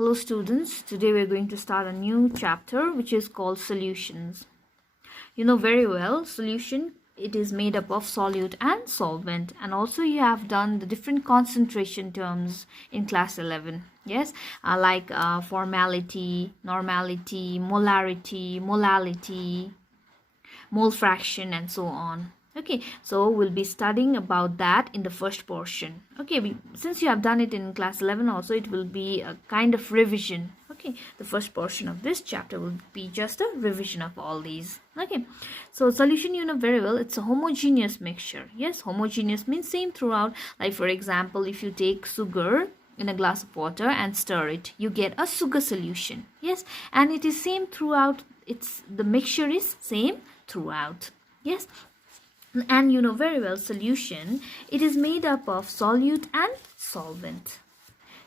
Hello students, today we're going to start a new chapter which is called solutions. You know very well, solution, it is made up of solute and solvent, and also you have done the different concentration terms in class 11. Yes, like formality, normality, molarity, molality, mole fraction, and so on. Okay, so we'll be studying about that in the first portion. Okay, since you have done it in class 11 also, it will be a kind of revision. Okay, the first portion of this chapter will be just a revision of all these. Okay, so solution, you know very well, it's a homogeneous mixture. Yes, homogeneous means same throughout. Like for example, if you take sugar in a glass of water and stir it, you get a sugar solution. Yes, and it is same throughout. The mixture is same throughout. Yes, and you know very well, solution, it is made up of solute and solvent.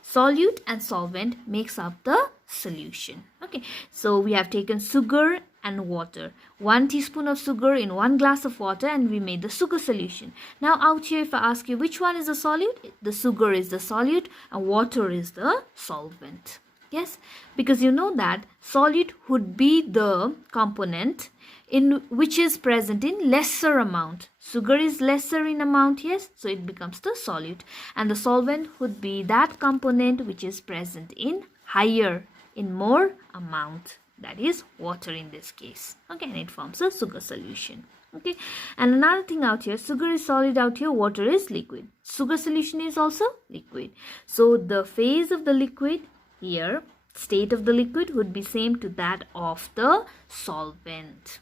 Solute and solvent makes up the solution. Okay, so we have taken sugar and water, 1 teaspoon of sugar in 1 glass of water, and we made the sugar solution. Now out here, if I ask you which one is the solute, the sugar is the solute and water is the solvent. Yes, because you know that solute would be the component in which is present in lesser amount. Sugar is lesser in amount, yes, so it becomes the solute, and the solvent would be that component which is present in higher, in more amount, that is water in this case. Okay, and it forms a sugar solution. Okay, and another thing out here, sugar is solid out here, water is liquid. Sugar solution is also liquid. So the phase of the liquid here, state of the liquid would be same to that of the solvent.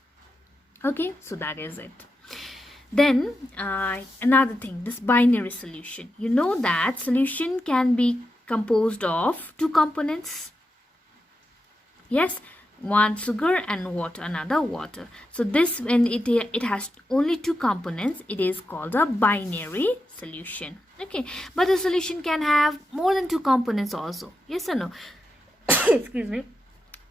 Okay, so that is it. Then another thing, this binary solution. You know that solution can be composed of 2 components. Yes, one sugar and water, another water. So this, when it has only 2 components, it is called a binary solution. Okay, but the solution can have more than 2 components also. Yes or no? Excuse me.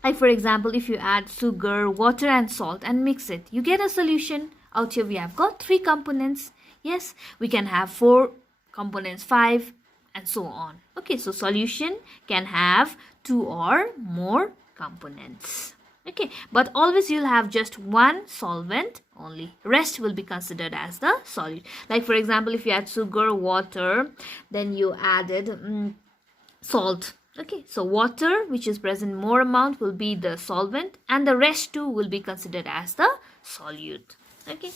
Like for example, if you add sugar, water and salt and mix it, you get a solution. Out here we have got 3 components. Yes, we can have 4 components, 5 and so on. Okay, so solution can have 2 or more components. Okay, but always you'll have just one solvent only. Rest will be considered as the solute. Like for example, if you add sugar, water, then you added salt. Okay, so water, which is present more amount, will be the solvent, and the rest too will be considered as the solute. Okay,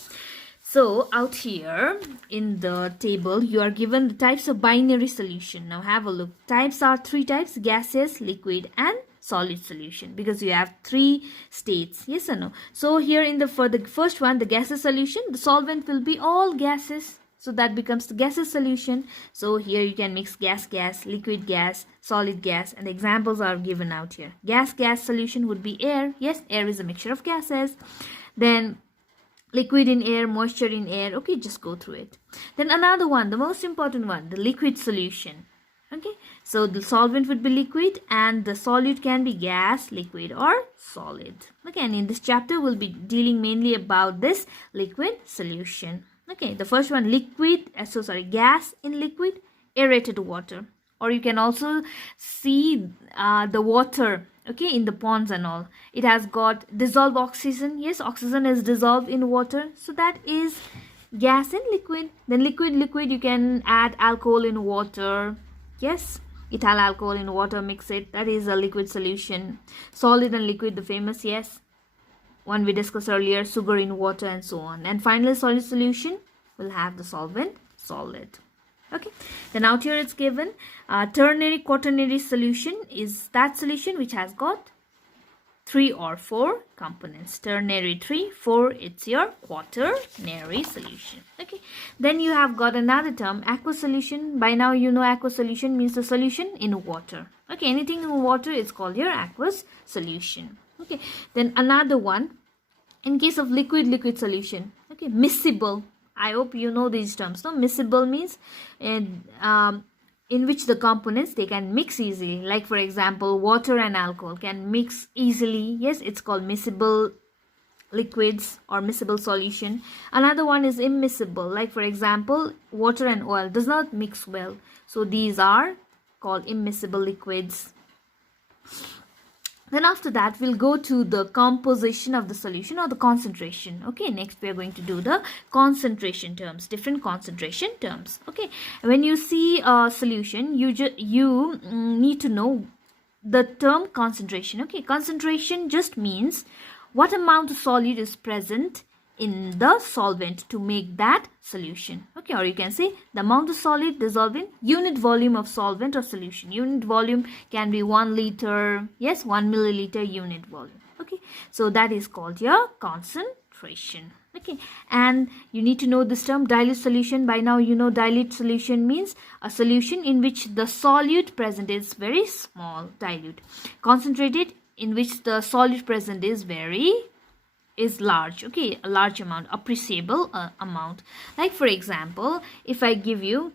so out here in the table you are given the types of binary solution. Now have a look. Types are 3 types: gaseous, liquid and solid solution, because you have 3 states. Yes or no? So here for the first one, the gaseous solution, the solvent will be all gases. So that becomes the gaseous solution. So here you can mix gas, liquid gas, solid gas, and the examples are given out here. Gas solution would be air. Yes, air is a mixture of gases. Then liquid in air, moisture in air. Okay, just go through it. Then another one, the most important one, the liquid solution. Okay, so the solvent would be liquid and the solute can be gas, liquid or solid. Okay, and in this chapter we'll be dealing mainly about this liquid solution. Okay, the first one, gas in liquid, aerated water. Or you can also see the water, okay, in the ponds and all. It has got dissolved oxygen. Yes, oxygen is dissolved in water. So that is gas in liquid. Then liquid, you can add alcohol in water. Yes, ethyl alcohol in water, mix it. That is a liquid solution. Solid and liquid, the famous, yes, one we discussed earlier, sugar in water and so on. And finally, solid solution will have the solvent, solid. Okay, then out here it's given ternary quaternary solution is that solution which has got 3 or 4 components. Ternary 3, 4, it's your quaternary solution. Okay, then you have got another term, aqueous solution. By now you know aqueous solution means the solution in water. Okay, anything in water is called your aqueous solution. Okay, then another one, in case of liquid solution, okay, miscible. I hope you know these terms. No, miscible means in which the components, they can mix easily. Like for example, water and alcohol can mix easily. Yes, it's called miscible liquids or miscible solution. Another one is immiscible. Like for example, water and oil does not mix well. So these are called immiscible liquids. Then after that, we'll go to the composition of the solution or the concentration. Okay, next we are going to do the concentration terms, different concentration terms. Okay, when you see a solution, you need to know the term concentration. Okay, concentration just means what amount of solute is present in the solvent to make that solution. Okay, or you can say the amount of solute dissolved in unit volume of solvent or solution. Unit volume can be 1 liter, yes, 1 milliliter unit volume. Okay, so that is called your concentration. Okay, and you need to know this term dilute solution. By now you know dilute solution means a solution in which the solute present is very small, dilute. Concentrated, in which the solute present is large. Okay, a large amount, appreciable amount. Like for example, if I give you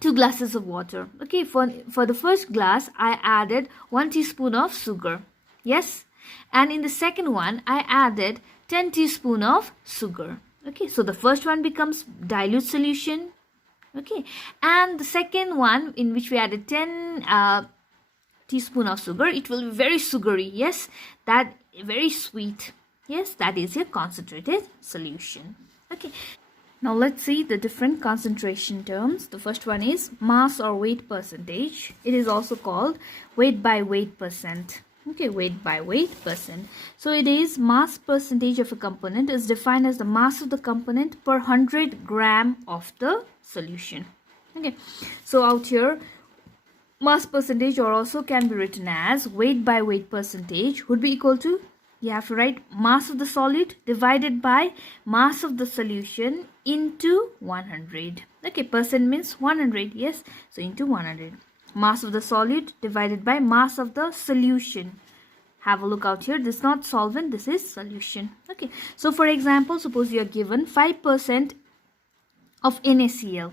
2 glasses of water, okay, for the first glass I added 1 teaspoon of sugar, yes, and in the second one I added 10 teaspoon of sugar. Okay, so the first one becomes dilute solution, okay, and the second one in which we added 10 teaspoon of sugar, it will be very sugary, yes, that very sweet. Yes, that is a concentrated solution. Okay, now let's see the different concentration terms. The first one is mass or weight percentage. It is also called weight by weight percent. Okay, weight by weight percent. So it is mass percentage of a component is defined as the mass of the component per 100 gram of the solution. Okay, so out here, mass percentage or also can be written as weight by weight percentage would be equal to, you have to write mass of the solute divided by mass of the solution into 100. Okay, percent means 100, yes, so into 100. Mass of the solute divided by mass of the solution. Have a look out here, this is not solvent, this is solution. Okay, so for example, suppose you are given 5% of NaCl.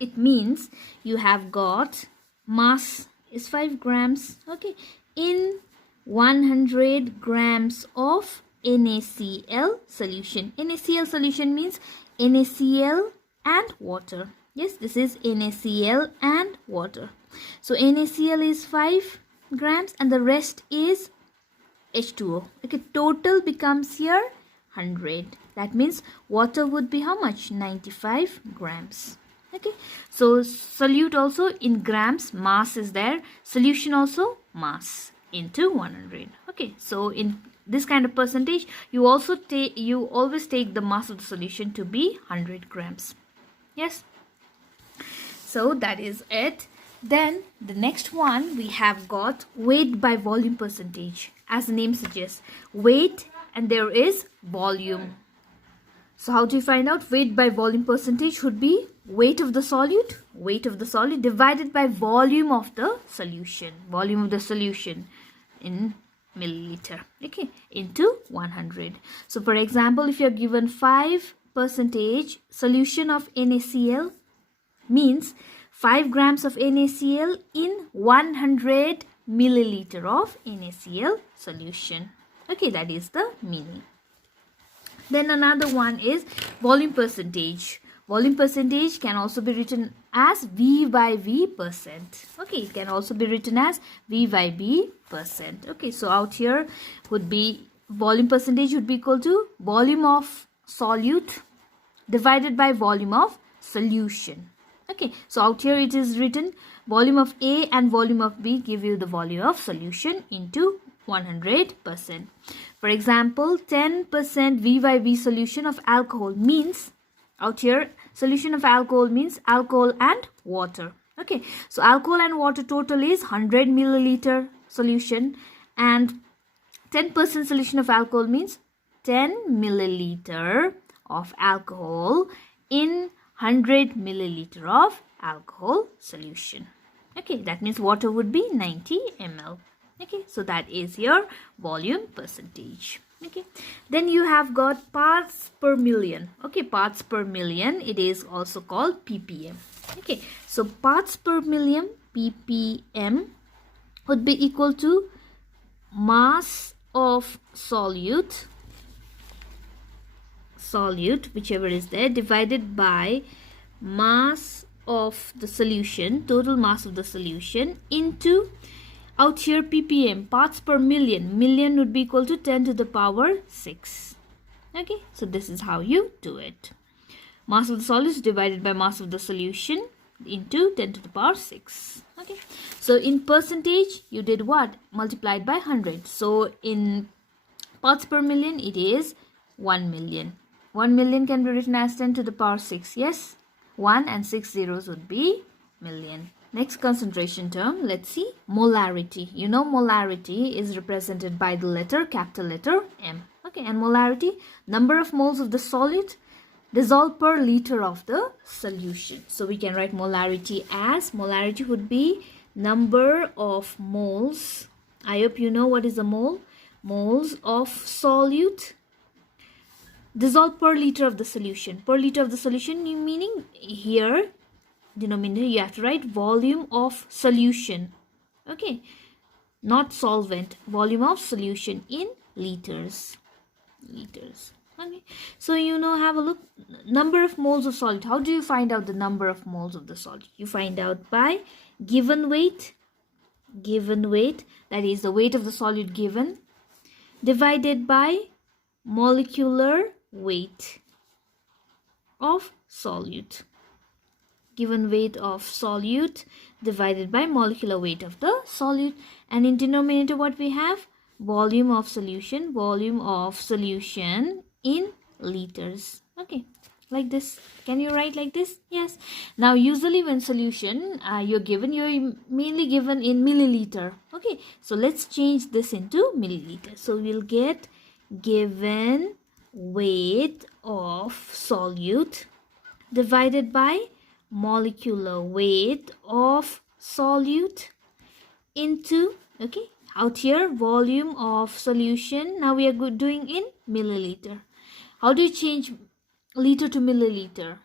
It means you have got mass is 5 grams, okay, in 100 grams of NaCl solution. NaCl solution means NaCl and water. Yes, this is NaCl and water. So NaCl is 5 grams and the rest is H2O. Okay, total becomes here 100. That means water would be how much? 95 grams. Okay, so solute also in grams, mass is there. Solution also mass into 100. Okay, so in this kind of percentage, you always take the mass of the solution to be 100 grams. Yes, so that is it. Then the next one, we have got weight by volume percentage. As the name suggests, weight and there is volume. So how do you find out? Weight by volume percentage would be weight of the solute divided by volume of the solution. Volume of the solution in milliliter, okay, into 100. So for example, if you are given 5% solution of NaCl, means 5 grams of NaCl in 100 milliliter of NaCl solution. Okay, that is the meaning. Then another one is volume percentage. Volume percentage can also be written as V by V percent. Okay, it can also be written as V by V percent. Okay, so out here would be volume percentage would be equal to volume of solute divided by volume of solution. Okay, so out here it is written volume of A and volume of B give you the volume of solution into 100%. For example, 10% V by V solution of alcohol means, out here solution of alcohol means alcohol and water. Okay, so alcohol and water total is 100 milliliter solution, and 10% solution of alcohol means 10 milliliter of alcohol in 100 milliliter of alcohol solution. Okay, that means water would be 90 ml. Okay, so that is your volume percentage. Okay, then you have got parts per million. Okay, parts per million, it is also called ppm. Okay, so parts per million, ppm, would be equal to mass of solute, whichever is there, divided by mass of the solution, total mass of the solution, into Out here ppm, parts per million. Million would be equal to 10 to the power 6. Okay, so this is how you do it. Mass of the solid is divided by mass of the solution into 10 to the power 6. Okay, so in percentage you did what? Multiplied by 100. So in parts per million it is 1 million. 1 million can be written as 10 to the power 6. Yes, 1 and 6 zeros would be million. Next concentration term, let's see, molarity. You know molarity is represented by the letter, capital letter M. Okay, and molarity, number of moles of the solid dissolved per liter of the solution. So we can write molarity as, molarity would be number of moles. I hope you know what is a mole. Moles of solute dissolved per liter of the solution. Per liter of the solution, meaning here denominator you have to write volume of solution. Okay, not solvent, volume of solution in liters. Okay, so you know, have a look, number of moles of solid. How do you find out the number of moles of the solid? You find out by given weight, that is the weight of the solid given, divided by molecular weight of solute. Given weight of solute divided by molecular weight of the solute, and in denominator what we have? Volume of solution in liters. Okay, like this. Can you write like this? Yes. Now usually when solution you're mainly given in milliliter. Okay, so let's change this into milliliter. So we'll get given weight of solute divided by molecular weight of solute into, okay, out here volume of solution. Now we are doing in milliliter. How do you change liter to milliliter?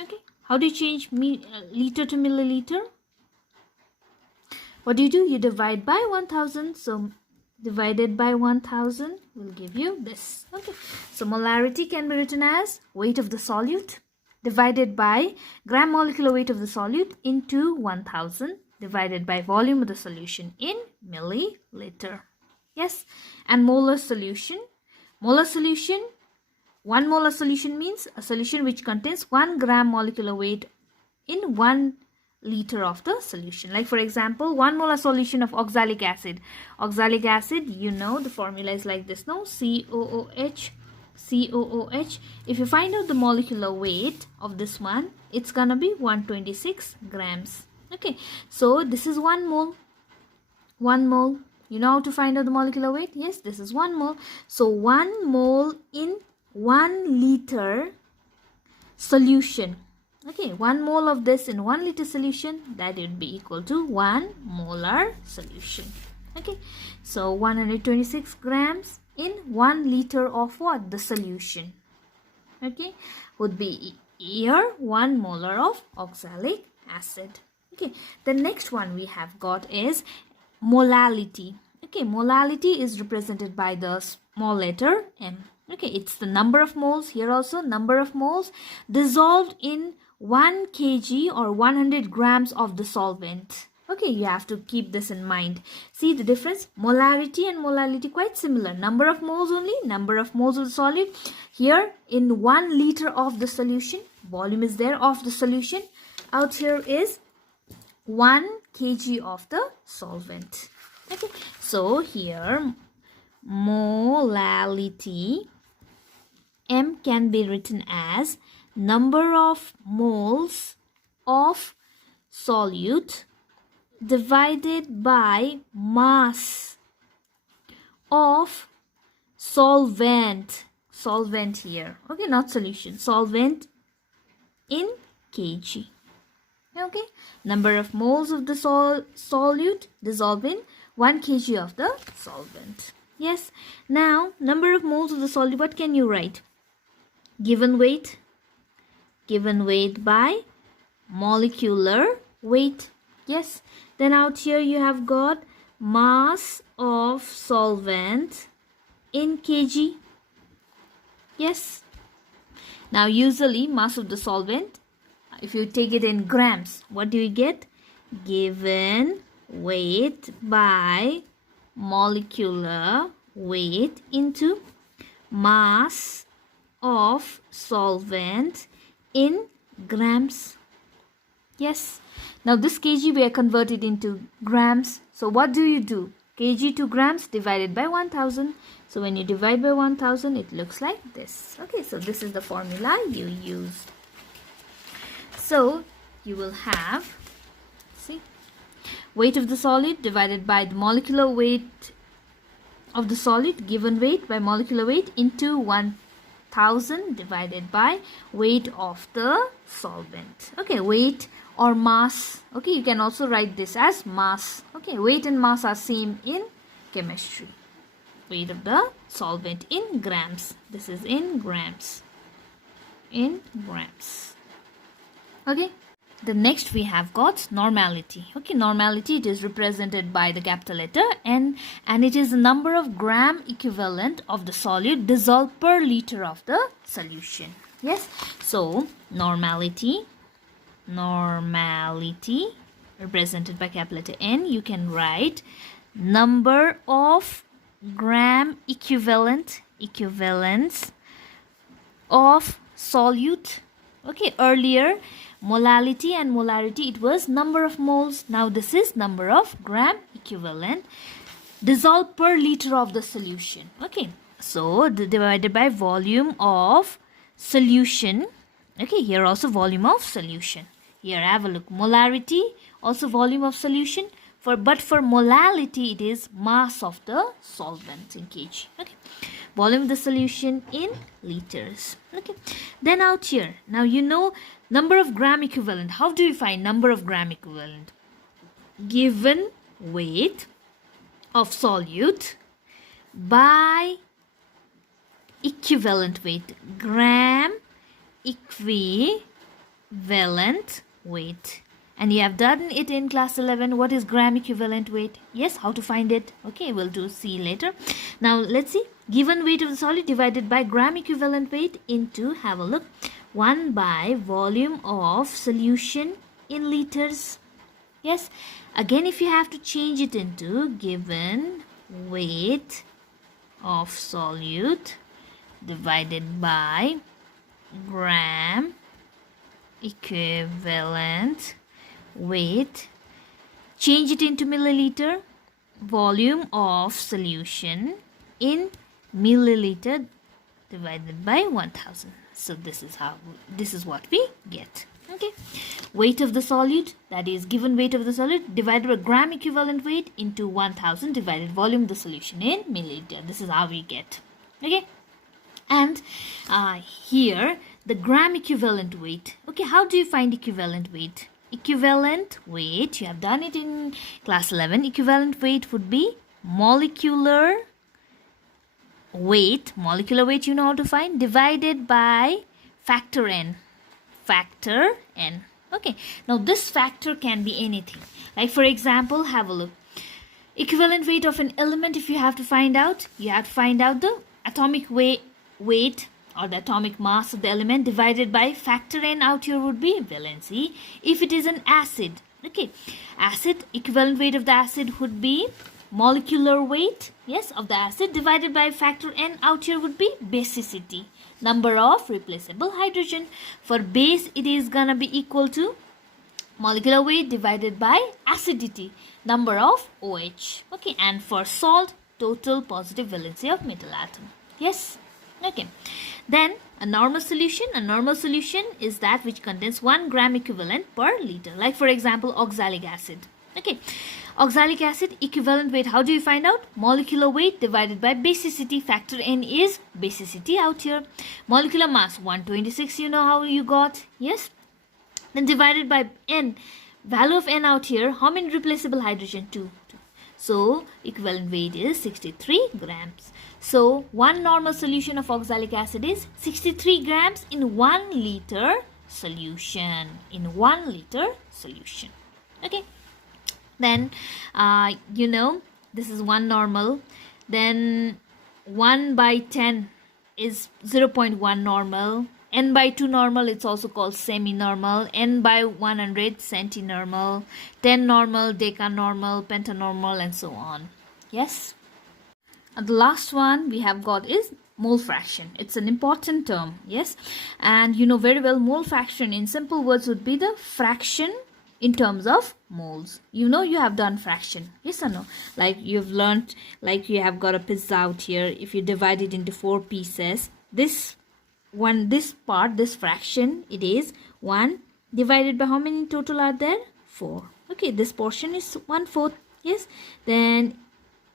Okay, how do you change liter to milliliter? What do? You divide by 1000. So divided by 1000 will give you this. Okay, so molarity can be written as weight of the solute divided by gram molecular weight of the solute into 1000 divided by volume of the solution in milliliter. Yes, and molar solution. 1 molar solution means a solution which contains 1 gram molecular weight in 1 liter of the solution. Like for example, 1 molar solution of oxalic acid. Oxalic acid, you know the formula is like this, no? COOH. If you find out the molecular weight of this one, it's gonna be 126 grams. Okay, so this is 1 mole. 1 mole. You know how to find out the molecular weight? Yes, this is 1 mole. So 1 mole in 1 liter solution. Okay, 1 mole of this in 1 liter solution, that would be equal to 1 molar solution. Okay, so 126 grams in 1 liter of what? The solution. Okay, would be here 1 molar of oxalic acid. Okay, the next one we have got is molality. Okay, molality is represented by the small letter M. Okay, it's the number of moles, here also number of moles dissolved in 1 kg or 100 grams of the solvent. Okay, you have to keep this in mind. See the difference? Molarity and molality quite similar. Number of moles only, number of moles of the solid. Here in 1 liter of the solution, volume is there of the solution. Out here is 1 kg of the solvent. Okay, so here molality M can be written as number of moles of solute divided by mass of solvent. Solvent here. Okay, not solution. Solvent in kg. Okay, number of moles of the solute dissolved in 1 kg of the solvent. Yes, now number of moles of the solute, what can you write? Given weight by molecular weight. Yes, then out here you have got mass of solvent in kg. Yes, now usually mass of the solvent, if you take it in grams, what do you get? Given weight by molecular weight into mass of solvent in grams. Yes. Now this kg we are converted into grams. So what do you do? Kg to grams divided by 1000. So when you divide by 1000, it looks like this. Okay, so this is the formula you used. So you will have, see, weight of the solid divided by the molecular weight of the solid, given weight by molecular weight, into 1000 divided by weight of the solvent. Okay, weight or mass. Okay, you can also write this as mass. Okay, weight and mass are same in chemistry. Weight of the solvent in grams. This is in grams. In grams. Okay. The next we have got normality. Okay, normality, it is represented by the capital letter N, and it is the number of gram equivalent of the solute dissolved per liter of the solution. Yes, so normality represented by capital letter N, you can write number of gram equivalents of solute. Okay, earlier molality and molarity, it was number of moles. Now this is number of gram equivalent dissolved per liter of the solution. Okay, so divided by volume of solution. Okay, here also volume of solution. Here have a look, molarity also volume of solution, but for molality it is mass of the solvent in kg. Okay, volume of the solution in liters. Okay, then out here, now you know number of gram equivalent. How do you find number of gram equivalent? Given weight of solute by equivalent weight, gram equivalent weight. And you have done it in class 11. What is gram equivalent weight? Yes, how to find it? Okay, we'll see later. Now let's see. Given weight of the solid divided by gram equivalent weight into, have a look, 1 by volume of solution in liters. Yes, again if you have to change it into given weight of solute divided by gram equivalent weight, change it into milliliter, volume of solution in milliliter divided by 1000. So this is what we get. Okay, weight of the solute, that is given weight of the solute divided by gram equivalent weight into 1000 divided volume of the solution in milliliter. This is how we get. Okay, and here the gram equivalent weight. Okay, how do you find equivalent weight? Equivalent weight, you have done it in class 11. Equivalent weight would be molecular weight you know how to find, divided by factor n. Okay, now this factor can be anything. Like for example, have a look, equivalent weight of an element. If you have to find out, you have to find out the atomic weight or the atomic mass of the element divided by factor n. Out here would be valency. If it is an acid, okay, acid, equivalent weight of the acid would be molecular weight, yes, of the acid divided by factor n. Out here would be basicity, number of replaceable hydrogen. For base, it is gonna be equal to molecular weight divided by acidity, number of OH. Okay, and for salt, total positive valency of metal atom. Yes. Okay, then a normal solution is that which contains 1 gram equivalent per liter. Like for example, oxalic acid. Okay, oxalic acid equivalent weight, how do you find out? Molecular weight divided by basicity. Factor n is basicity out here. Molecular mass 126, you know how you got. Yes, then divided by n, value of n out here, how many replaceable hydrogen? 2. So equivalent weight is 63 grams. So one normal solution of oxalic acid is 63 grams in 1 liter solution. Okay, then you know, this is one normal. Then 1 by 10 is 0.1 normal. n by 2 normal, it's also called semi-normal. N by 100, centinormal. 10 normal, decanormal, pentanormal, and so on. Yes. And the last one we have got is mole fraction. It's an important term. Yes. And you know very well, mole fraction in simple words would be the fraction in terms of moles. You know you have done fraction. Yes or no? Like you've learned, like you have got a pizza out here. If you divide it into 4 pieces, this part, this fraction, it is 1 divided by how many total are there? 4. Okay, this portion is 1/4. Yes. Then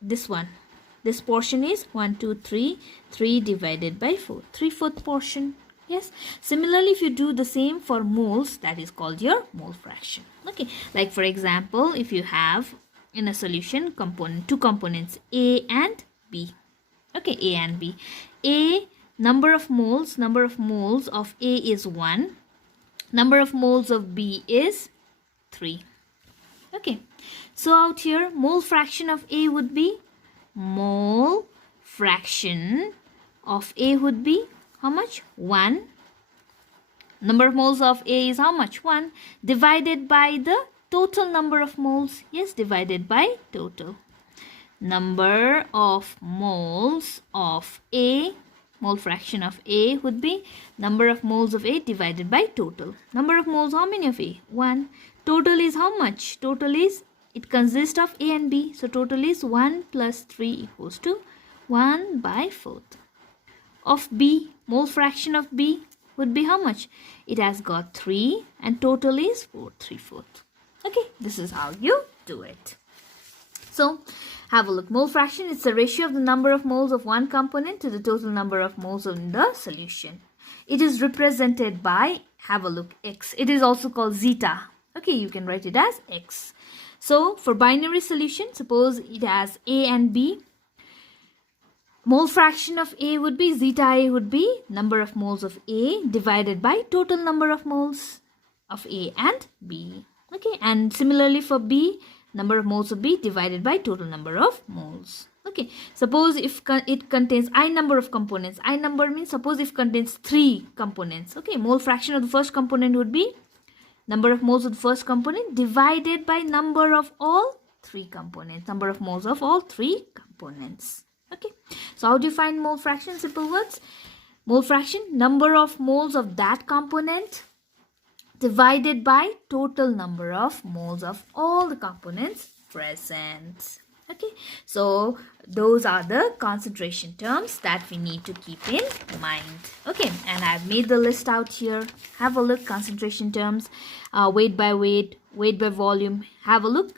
this portion is 1, 2, 3. 3 divided by 4. 3/4 portion. Yes. Similarly, if you do the same for moles, that is called your mole fraction. Okay. Like for example, if you have in a solution two components, A and B. Okay, A and B. A, number of moles of A is 1. Number of moles of B is 3. Okay. So out here, mole fraction of A would be, mole fraction of A would be how much? 1. Number of moles of A is how much? 1. Divided by the total number of moles. Yes, divided by total. Number of moles of A, mole fraction of A would be number of moles of A divided by total. Number of moles, how many of A? 1. Total is how much? Total is, it consists of A and B. So total is 1 plus 3 equals to 1 by 4. Of B, mole fraction of B would be how much? It has got 3 and total is 4, 3/4. Okay, this is how you do it. So have a look. Mole fraction is the ratio of the number of moles of one component to the total number of moles in the solution. It is represented by, have a look, X. It is also called zeta. Okay, you can write it as X. So for binary solution, suppose it has A and B. Mole fraction of A would be, zeta A would be number of moles of A divided by total number of moles of A and B. Okay, and similarly for B, number of moles of B divided by total number of moles. Okay, suppose if it contains I number of components. I number means suppose if it contains 3 components. Okay, mole fraction of the first component would be number of moles of the first component divided by number of all 3 components. Number of moles of all 3 components. Okay, so how do you find mole fraction? Simple words. Mole fraction, number of moles of that component divided by total number of moles of all the components present. Okay, so those are the concentration terms that we need to keep in mind. Okay, and I've made the list out here. Have a look. Concentration terms, weight by weight, weight by volume. Have a look.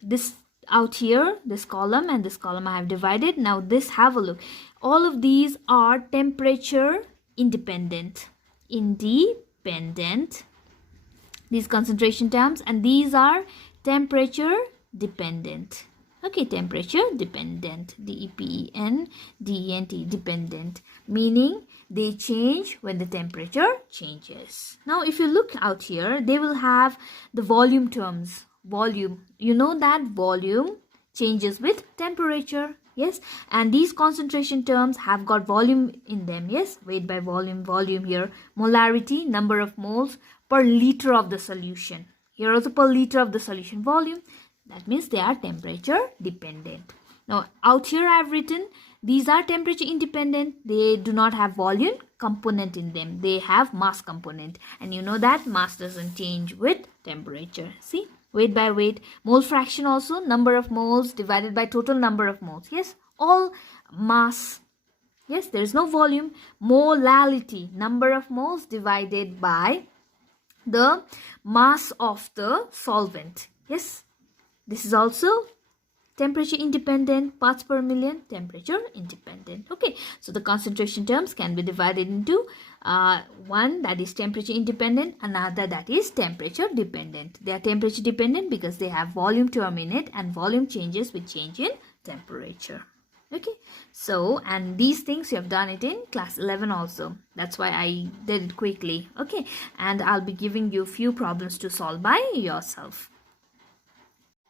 This out here, this column and this column I have divided. Now this, have a look. All of these are temperature independent. These concentration terms, and these are temperature dependent. Okay, temperature dependent. DEPENDENT, dependent, meaning they change when the temperature changes. Now if you look out here, they will have the volume terms. Volume, you know that volume changes with temperature. Yes, and these concentration terms have got volume in them. Yes, weight by volume, volume here. Molarity, number of moles per liter of the solution. Here also per liter of the solution. Volume, that means they are temperature dependent. Now out here I have written these are temperature independent. They do not have volume component in them. They have mass component, and you know that mass doesn't change with temperature. See, weight by weight. Mole fraction also, number of moles divided by total number of moles. Yes, all mass. Yes, there is no volume. Molality, number of moles divided by the mass of the solvent. Yes, this is also temperature independent. Parts per million, temperature independent. Okay, so the concentration terms can be divided into one that is temperature independent, another that is temperature dependent. They are temperature dependent because they have volume term in it, and volume changes with change in temperature. Okay, so and these things you have done it in class 11 also. That's why I did it quickly. Okay, and I'll be giving you few problems to solve by yourself.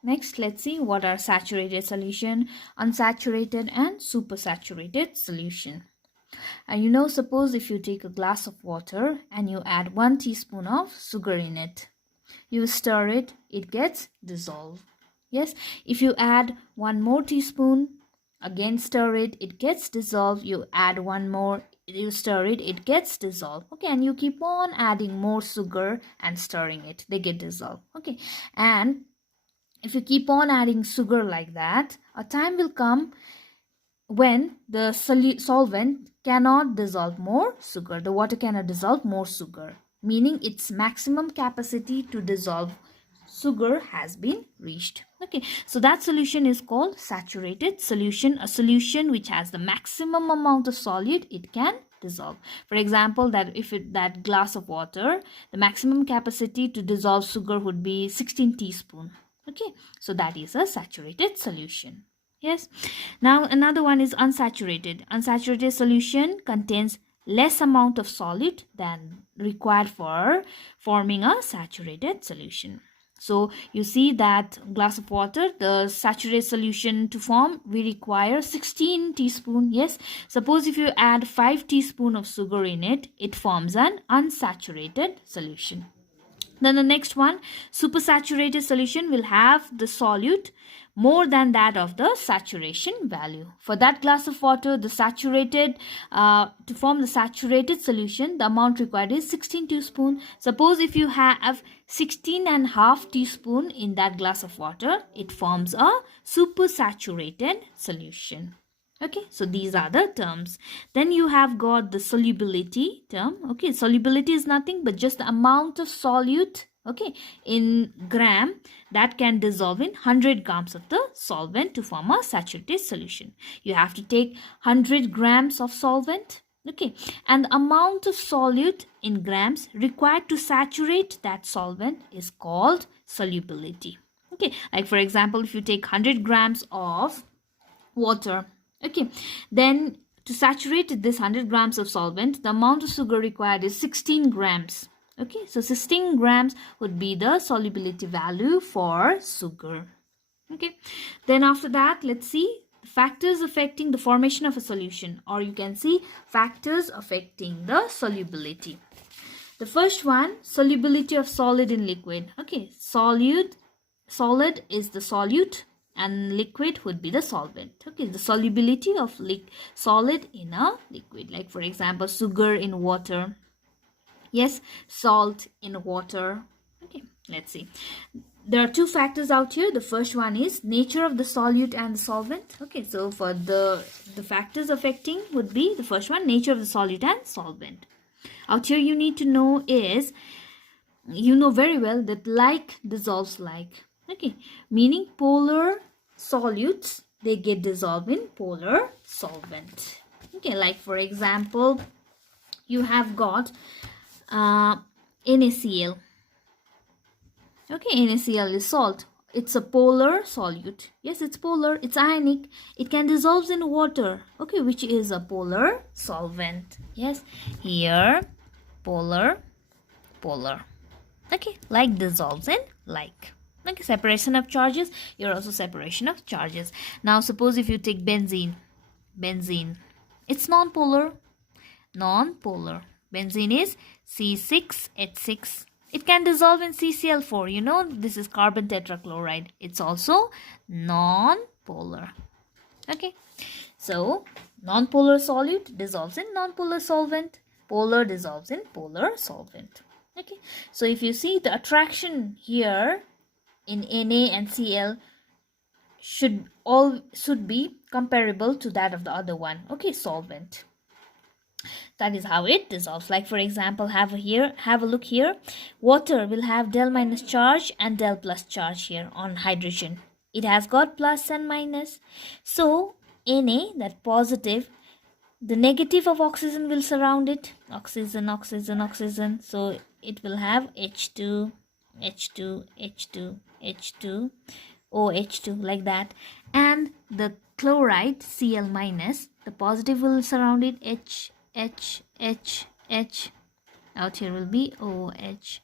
Next, let's see what are saturated solution, unsaturated and supersaturated solution. And you know, suppose if you take a glass of water and you add 1 teaspoon of sugar in it, you stir it, it gets dissolved. Yes, if you add 1 more teaspoon, again stir it, it gets dissolved. You add 1 more, you stir it, it gets dissolved. Okay, and you keep on adding more sugar and stirring it, they get dissolved. Okay, and if you keep on adding sugar like that, a time will come when the solvent cannot dissolve more sugar. The water cannot dissolve more sugar, meaning its maximum capacity to dissolve sugar has been reached. Okay, so that solution is called saturated solution, a solution which has the maximum amount of solute it can dissolve. For example, that if that glass of water, the maximum capacity to dissolve sugar would be 16 teaspoon. Okay, so that is a saturated solution. Yes, now another one is unsaturated. Unsaturated solution contains less amount of solute than required for forming a saturated solution. So you see that glass of water, the saturated solution to form, we require 16 teaspoon. Yes, suppose if you add 5 teaspoon of sugar in it, it forms an unsaturated solution. Then the next one, supersaturated solution will have the solute more than that of the saturation value. For that glass of water, the saturated, to form the saturated solution, the amount required is 16 teaspoon. Suppose if you have 16.5 teaspoon in that glass of water, it forms a supersaturated solution. Okay, so these are the terms. Then you have got the solubility term. Okay, solubility is nothing but just the amount of solute, okay, in gram that can dissolve in 100 grams of the solvent to form a saturated solution. You have to take 100 grams of solvent, okay, and the amount of solute in grams required to saturate that solvent is called solubility. Okay, like for example, if you take 100 grams of water, okay, then to saturate this 100 grams of solvent, the amount of sugar required is 16 grams. Okay, so 16 grams would be the solubility value for sugar. Okay, then after that, let's see factors affecting the formation of a solution, or you can see factors affecting the solubility. The first one, solubility of solid in liquid. Okay, solid is the solute and liquid would be the solvent. Okay, the solubility of solid in a liquid, like for example, sugar in water. Yes, salt in water. Okay, let's see. There are two factors out here. The first one is nature of the solute and the solvent. Okay, so for the factors affecting would be the first one, nature of the solute and solvent. Out here you need to know is, you know very well that like dissolves like. Okay, meaning polar solutes, they get dissolved in polar solvent. Okay, like for example, you have got NaCl. Okay, NaCl is salt. It's a polar solute. Yes, it's polar. It's ionic. It can dissolve in water. Okay, which is a polar solvent. Yes, here polar. Okay, like dissolves in like. Okay, separation of charges. Here also separation of charges. Now suppose if you take benzene, it's non-polar. Benzene is C6H6. It can dissolve in CCl4. You know, this is carbon tetrachloride. It's also non-polar. Okay, so non-polar solute dissolves in non-polar solvent. Polar dissolves in polar solvent. Okay, so if you see the attraction here in Na and Cl should be comparable to that of the other one. Okay, solvent. That is how it dissolves. Like for example, have a look here. Water will have del minus charge and del plus charge here on hydrogen. It has got plus and minus. So Na, that positive, the negative of oxygen will surround it. Oxygen. So it will have H2, OH2 like that. And the chloride Cl minus, the positive will surround it. H. Out here will be OH,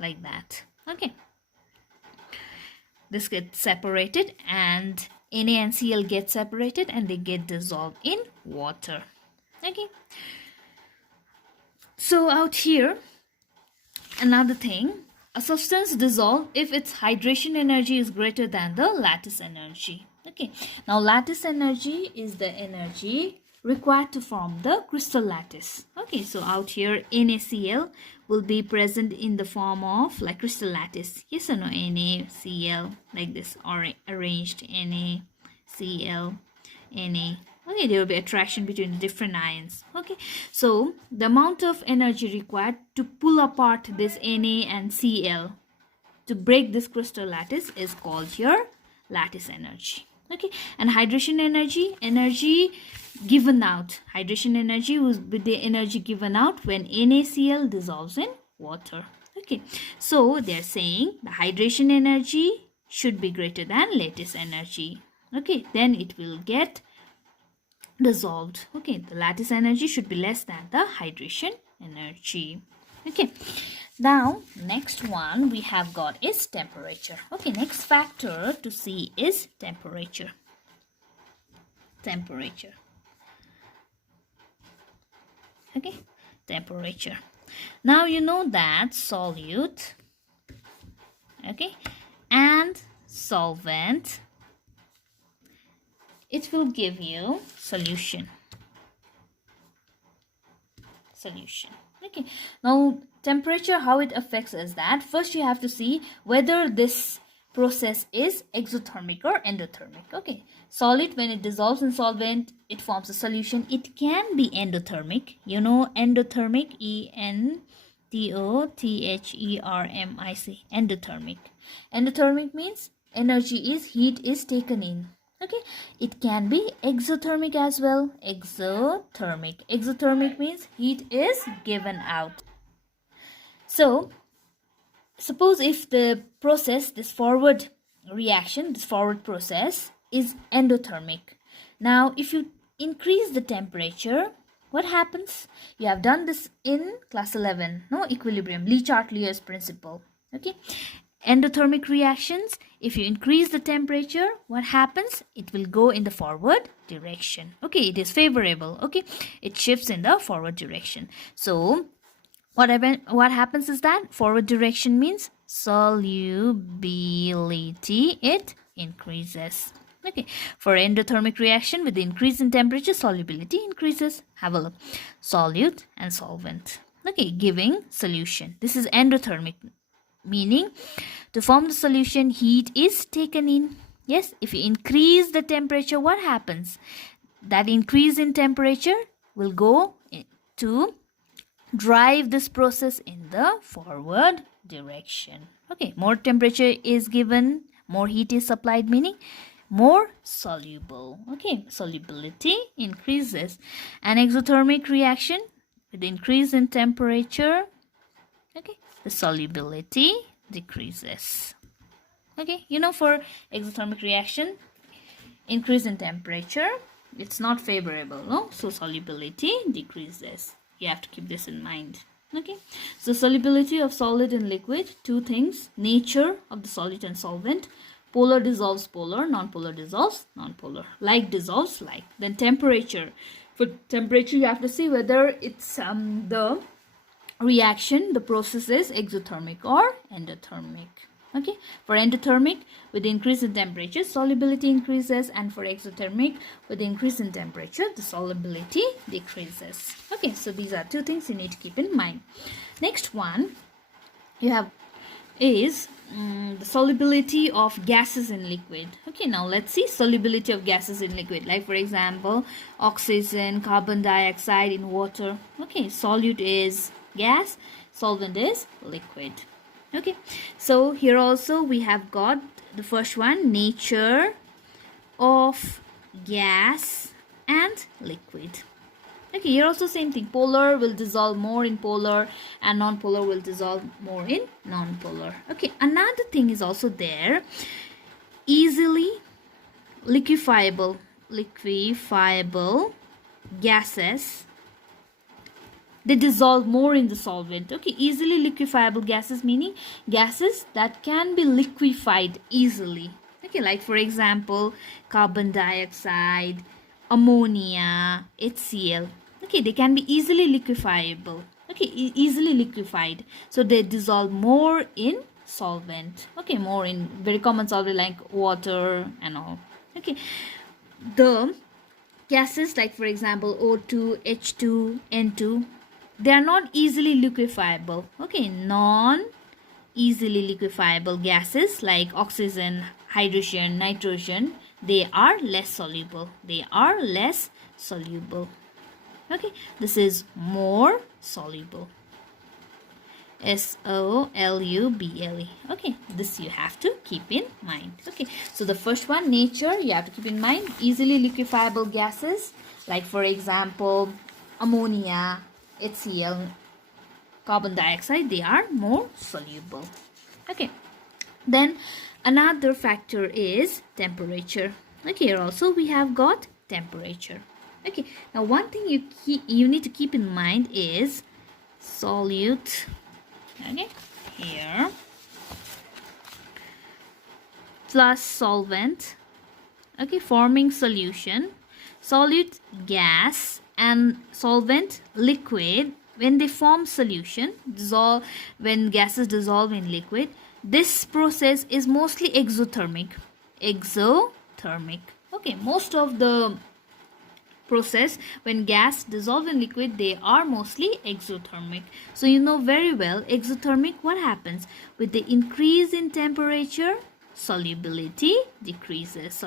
like that. Okay, this gets separated and Na and Cl get separated and they get dissolved in water. Okay. So out here, another thing, a substance dissolves if its hydration energy is greater than the lattice energy. Okay. Now lattice energy is the energy required to form the crystal lattice. Okay, so out here NaCl will be present in the form of like crystal lattice. Yes or no? NaCl like this, or arranged NaCl, Na. Okay, there will be attraction between the different ions. Okay, so the amount of energy required to pull apart this Na and Cl to break this crystal lattice is called your lattice energy. Okay, and hydration energy given out. Hydration energy will be the energy given out when NaCl dissolves in water. Okay, so they're saying the hydration energy should be greater than lattice energy. Okay, then it will get dissolved. Okay, the lattice energy should be less than the hydration energy. Okay, now next one we have got is temperature. Okay, next factor to see is temperature. Okay, temperature. Now you know that solute, okay, and solvent, it will give you solution. Okay, now temperature, how it affects is that first you have to see whether this process is exothermic or endothermic. Okay, solid, when it dissolves in solvent, it forms a solution. It can be endothermic. You know endothermic, E-N-D-O-T-H-E-R-M-I-C, endothermic. Endothermic means heat is taken in. Okay, it can be exothermic as well. Exothermic means heat is given out. So suppose if the process, this forward process is endothermic. Now if you increase the temperature, what happens? You have done this in class 11, no, equilibrium, Le Chatelier's principle. Okay, endothermic reactions, if you increase the temperature, what happens? It will go in the forward direction. Okay, it is favorable. Okay, it shifts in the forward direction. So what happens is that forward direction means solubility, it increases. Okay, for endothermic reaction with the increase in temperature, solubility increases. Have a look, solute and solvent. Okay, giving solution. This is endothermic, meaning to form the solution, heat is taken in. Yes, if you increase the temperature, what happens? That increase in temperature will go to drive this process in the forward direction. Okay, more temperature is given, more heat is supplied, meaning more soluble. Okay, solubility increases. An exothermic reaction with increase in temperature, okay, the solubility decreases. Okay, you know, for exothermic reaction, increase in temperature, it's not favorable, no? So solubility decreases. You have to keep this in mind. Okay, so solubility of solid and liquid, two things: nature of the solid and solvent. Polar dissolves polar, non-polar dissolves non-polar, like dissolves like. Then temperature. For temperature, you have to see whether it's the reaction, the process is exothermic or endothermic. Okay, for endothermic, with increase in temperature, solubility increases, and for exothermic, with increase in temperature, the solubility decreases. Okay, so these are two things you need to keep in mind. Next one you have is the solubility of gases in liquid. Okay, now let's see solubility of gases in liquid. Like for example, oxygen, carbon dioxide in water. Okay, solute is gas, solvent is liquid. Okay, so here also we have got the first one, nature of gas and liquid. Okay, here also same thing, polar will dissolve more in polar and non-polar will dissolve more in non-polar. Okay, another thing is also there, easily liquefiable gases, they dissolve more in the solvent. Okay, easily liquefiable gases meaning gases that can be liquefied easily. Okay, Okay, like for example, carbon dioxide, ammonia, HCl. Okay, they can be easily liquefiable. Okay, easily liquefied. So they dissolve more in solvent. Okay, more in very common solvent like water and all. Okay, the gases like for example O2, H2, N2, they are not easily liquefiable. Okay, non easily liquefiable gases like oxygen, hydrogen, nitrogen, they are less soluble. They are less soluble. Okay, this is more soluble. SOLUBLE. Okay, this you have to keep in mind. Okay, so the first one, nature, you have to keep in mind easily liquefiable gases like for example ammonia, HCl, carbon dioxide, they are more soluble. Okay, then another factor is temperature. Okay, here also we have got temperature. Okay, now one thing you need to keep in mind is solute. Okay, here plus solvent. Okay, forming solution, solute gas and solvent liquid. When they form solution, when gases dissolve in liquid, this process is mostly exothermic. Okay, most of the process when gas dissolve in liquid, they are mostly exothermic. So you know very well exothermic, what happens with the increase in temperature, solubility decreases.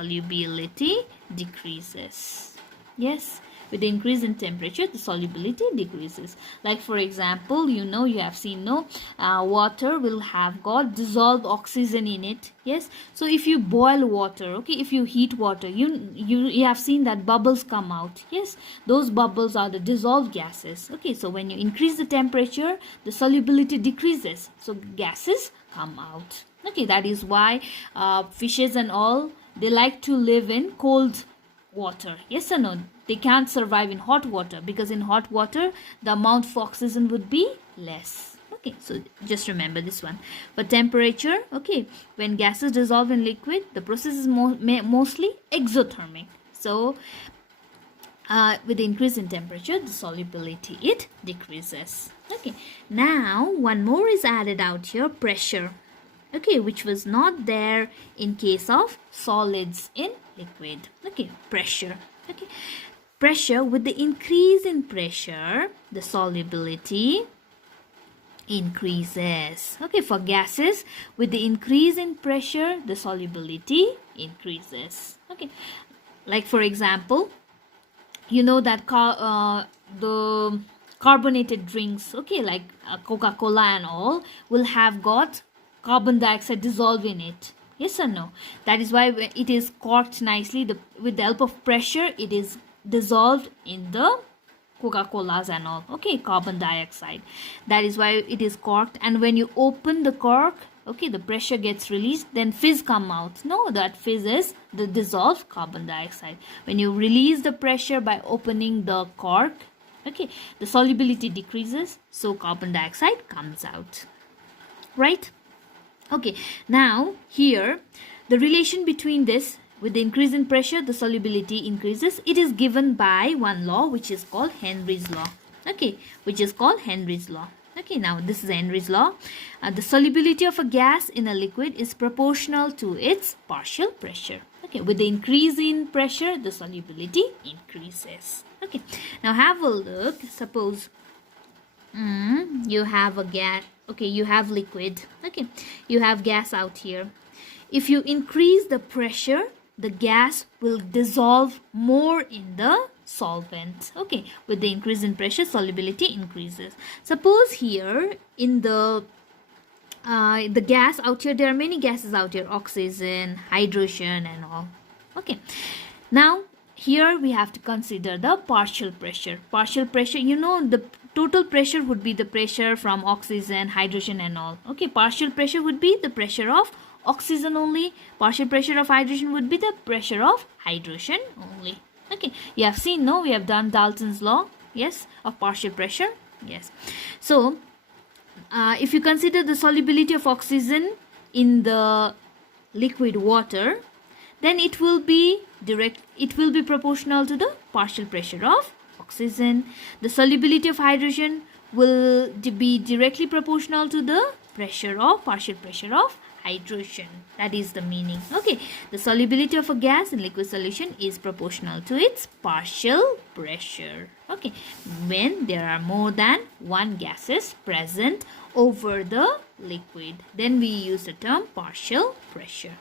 Yes, with the increase in temperature, the solubility decreases. Like for example, you know, you have seen, no, water will have got dissolved oxygen in it. Yes, so if you boil water, okay, if you heat water, you have seen that bubbles come out. Yes, those bubbles are the dissolved gases. Okay, so when you increase the temperature, the solubility decreases, so gases come out. Okay, that is why fishes and all, they like to live in cold water. Yes or no? They can't survive in hot water because in hot water the amount of oxygen would be less. Okay, so just remember this one. For temperature, okay, when gases dissolve in liquid, the process is mostly exothermic. So with the increase in temperature, the solubility, it decreases. Okay, now one more is added out here, pressure. Okay, which was not there in case of solids in liquid. Okay, pressure. Okay, pressure, with the increase in pressure, the solubility increases. Okay, for gases, with the increase in pressure, the solubility increases. Okay, like for example, you know that the carbonated drinks, okay, like Coca-Cola and all, will have got carbon dioxide dissolved in it. Yes or no? That is why it is corked nicely. With the help of pressure, it is dissolved in the Coca-Colas and all. Okay, carbon dioxide. That is why it is corked. And when you open the cork, okay, the pressure gets released, then fizz come out. No, that fizz is the dissolved carbon dioxide. When you release the pressure by opening the cork, okay, the solubility decreases, so carbon dioxide comes out. Right? Okay, now here the relation between this, with the increase in pressure, the solubility increases. It is given by one law which is called Henry's law. Okay, which is called Henry's law. Okay, now this is Henry's law. The solubility of a gas in a liquid is proportional to its partial pressure. Okay, with the increase in pressure, the solubility increases. Okay, now have a look. Suppose you have a gas. Okay, you have liquid. Okay, you have gas out here. If you increase the pressure, the gas will dissolve more in the solvent. Okay, with the increase in pressure, solubility increases. Suppose here in the gas out here, there are many gases out here, oxygen, hydrogen and all. Okay, now here we have to consider the partial pressure. Partial pressure, you know, the total pressure would be the pressure from oxygen, hydrogen and all. Okay, partial pressure would be the pressure of oxygen only. Partial pressure of hydrogen would be the pressure of hydrogen only. Okay, you have seen, no, we have done Dalton's law, yes, of partial pressure. Yes, so if you consider the solubility of oxygen in the liquid water, then it will be proportional to the partial pressure of oxygen. The solubility of hydrogen will be directly proportional to the partial pressure of hydrogen. That is the meaning. Okay, the solubility of a gas in liquid solution is proportional to its partial pressure. Okay, when there are more than one gases present over the liquid, then we use the term partial pressure.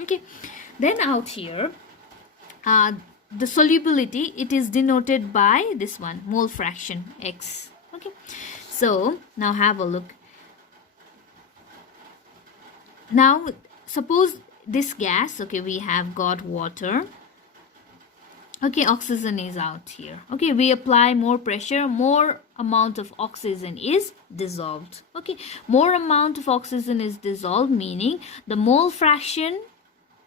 Okay, then out here, the solubility, it is denoted by this one, mole fraction, X. Okay, so now have a look. Now suppose this gas, okay, we have got water, okay, oxygen is out here. Okay, we apply more pressure, more amount of oxygen is dissolved. Okay, more amount of oxygen is dissolved, meaning the mole fraction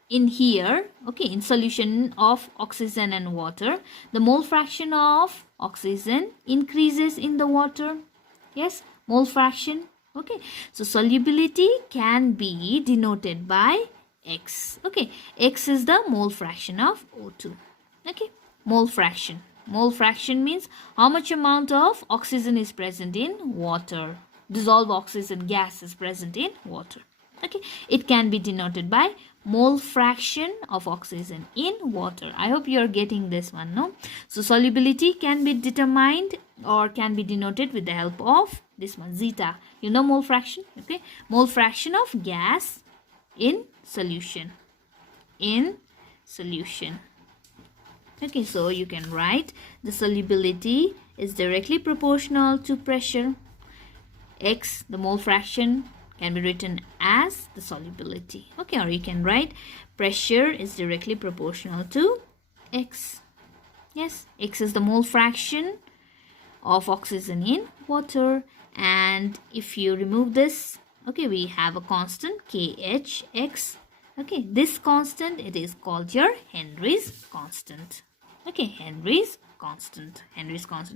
in here, okay, in solution of oxygen and water, the mole fraction of oxygen increases in the water. Yes, mole fraction. Okay, so solubility can be denoted by X. Okay, X is the mole fraction of O2. Okay, mole fraction. Mole fraction means how much amount of oxygen is present in water. Dissolved oxygen gas is present in water. Okay, it can be denoted by mole fraction of oxygen in water. I hope you are getting this one, no? So solubility can be determined or can be denoted with the help of this one, zeta. You know mole fraction? Okay, mole fraction of gas in solution. In solution. Okay, so you can write the solubility is directly proportional to pressure. X, the mole fraction, can be written as the solubility. Okay, or you can write pressure is directly proportional to X. Yes, X is the mole fraction of oxygen in water, and if you remove this, okay, we have a constant KHX. Okay, this constant, it is called your Henry's constant. Okay, Henry's constant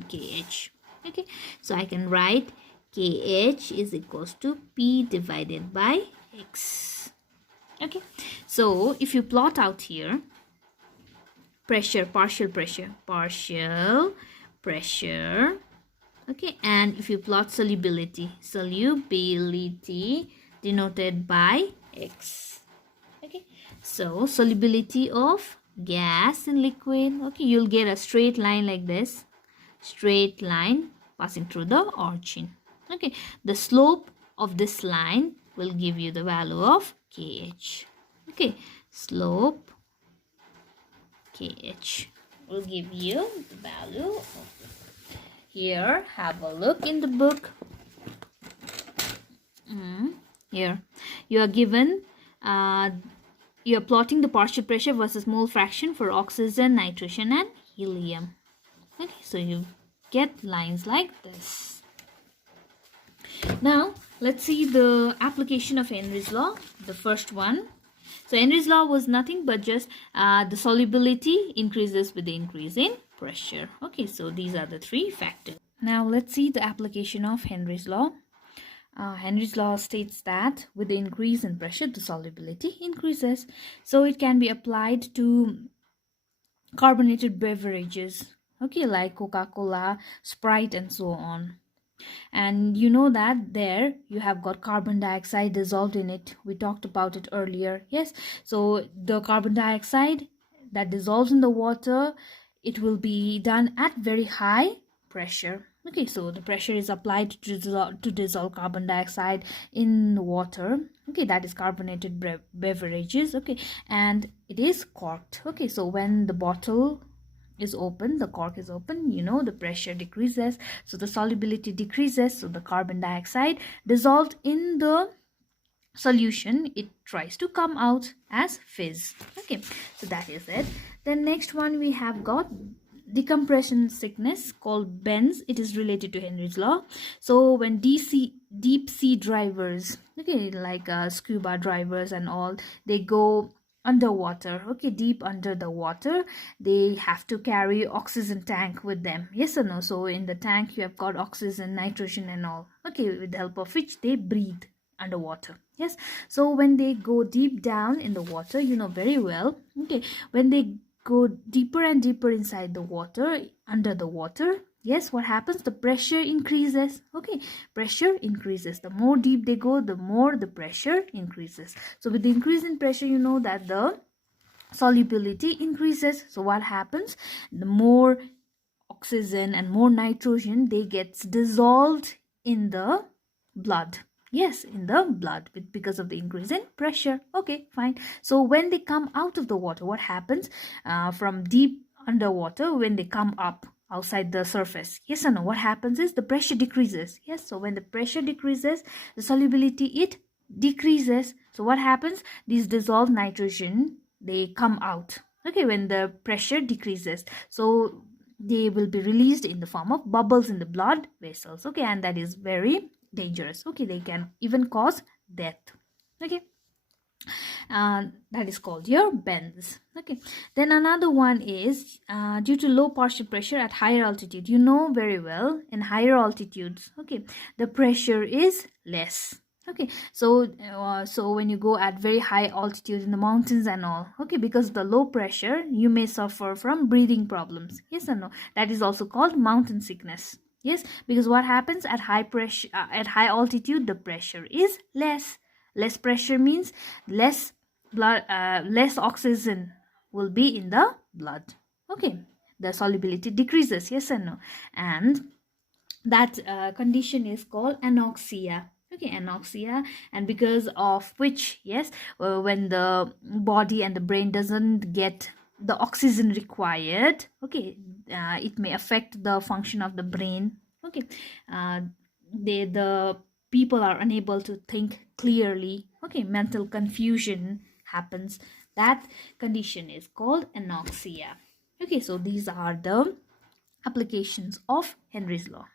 KH. Okay, so I can write KH is equals to P divided by X. Okay, so if you plot out here pressure, partial pressure, okay, and if you plot solubility denoted by X. Okay, so solubility of gas in liquid, okay, you'll get a straight line like this, straight line passing through the origin. Okay, the slope of this line will give you the value of KH. Okay, slope KH will give you the value of here. Have a look in the book. Here you are given you are plotting the partial pressure versus mole fraction for oxygen, nitrogen and helium. Okay, so you get lines like this. Now let's see the application of Henry's law, the first one. So Henry's law was nothing but just the solubility increases with the increase in pressure. Okay, so these are the three factors. Now let's see the application of Henry's law. Henry's law states that with the increase in pressure, the solubility increases. So it can be applied to carbonated beverages, okay, like Coca-Cola, Sprite and so on. And you know that there you have got carbon dioxide dissolved in it. We talked about it earlier. Yes, so the carbon dioxide that dissolves in the water, it will be done at very high pressure. Okay, so the pressure is applied to dissolve carbon dioxide in water. Okay, that is carbonated beverages. Okay, and it is corked. Okay, so when the bottle is open, the cork is open, you know, the pressure decreases, so the solubility decreases, so the carbon dioxide dissolved in the solution, it tries to come out as fizz. Okay, so that is it. Then next one we have got decompression sickness called bends. It is related to Henry's law. So when deep sea drivers, okay, like scuba divers and all, they go underwater, okay, deep under the water, they have to carry oxygen tank with them, yes or no? So in the tank you have got oxygen, nitrogen and all, okay, with the help of which they breathe underwater. Yes, so when they go deep down in the water, you know very well, okay, when they go deeper and deeper inside the water, under the water, yes, what happens? The pressure increases. Okay, pressure increases. The more deep they go, the more the pressure increases. So with the increase in pressure, you know that the solubility increases. So what happens? The more oxygen and more nitrogen, they gets dissolved in the blood. Yes, in the blood, because of the increase in pressure. Okay, fine. So when they come out of the water, what happens? From deep underwater, when they come up outside the surface, yes or no, what happens is the pressure decreases. Yes, so when the pressure decreases, the solubility, it decreases. So what happens? These dissolved nitrogen, they come out, okay, when the pressure decreases. So they will be released in the form of bubbles in the blood vessels. Okay, and that is very dangerous. Okay, they can even cause death. Okay, that is called your bends. Okay, then another one is due to low partial pressure at higher altitude. You know very well, in higher altitudes, okay, the pressure is less. Okay, so when you go at very high altitude in the mountains and all, okay, because the low pressure, you may suffer from breathing problems. Yes or no? That is also called mountain sickness. Yes, because what happens at high pressure, at high altitude, the pressure is less. Less pressure means less blood, less oxygen will be in the blood. Okay, the solubility decreases. Yes or no? And that condition is called anoxia. Okay, anoxia, and because of which, yes, when the body and the brain doesn't get the oxygen required, okay, it may affect the function of the brain. Okay, the people are unable to think clearly. Okay, mental confusion happens. That condition is called anoxia. Okay, so these are the applications of Henry's law.